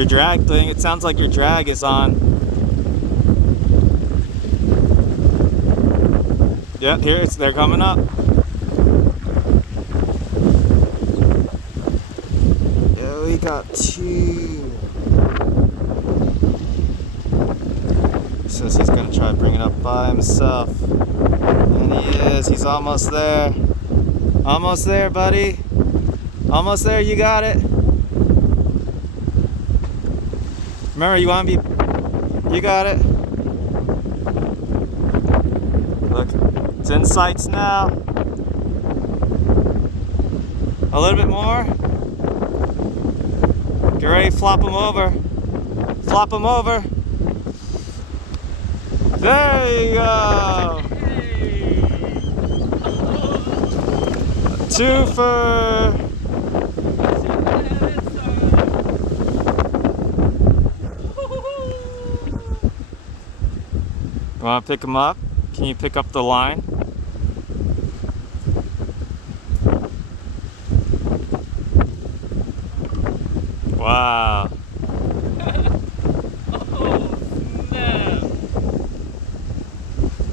Your drag thing, it sounds like your drag is on. Yeah, here they're coming up. Yeah, we got two. Says he's gonna try to bring it up by himself. And he is, he's almost there. Almost there, buddy. Almost there, you got it. Remember, you want to be, you got it. Look, it's in sights now. A little bit more. Get ready, flop them over. Flop them over. There you go. Twofer. You want to pick them up? Can you pick up the line? Wow.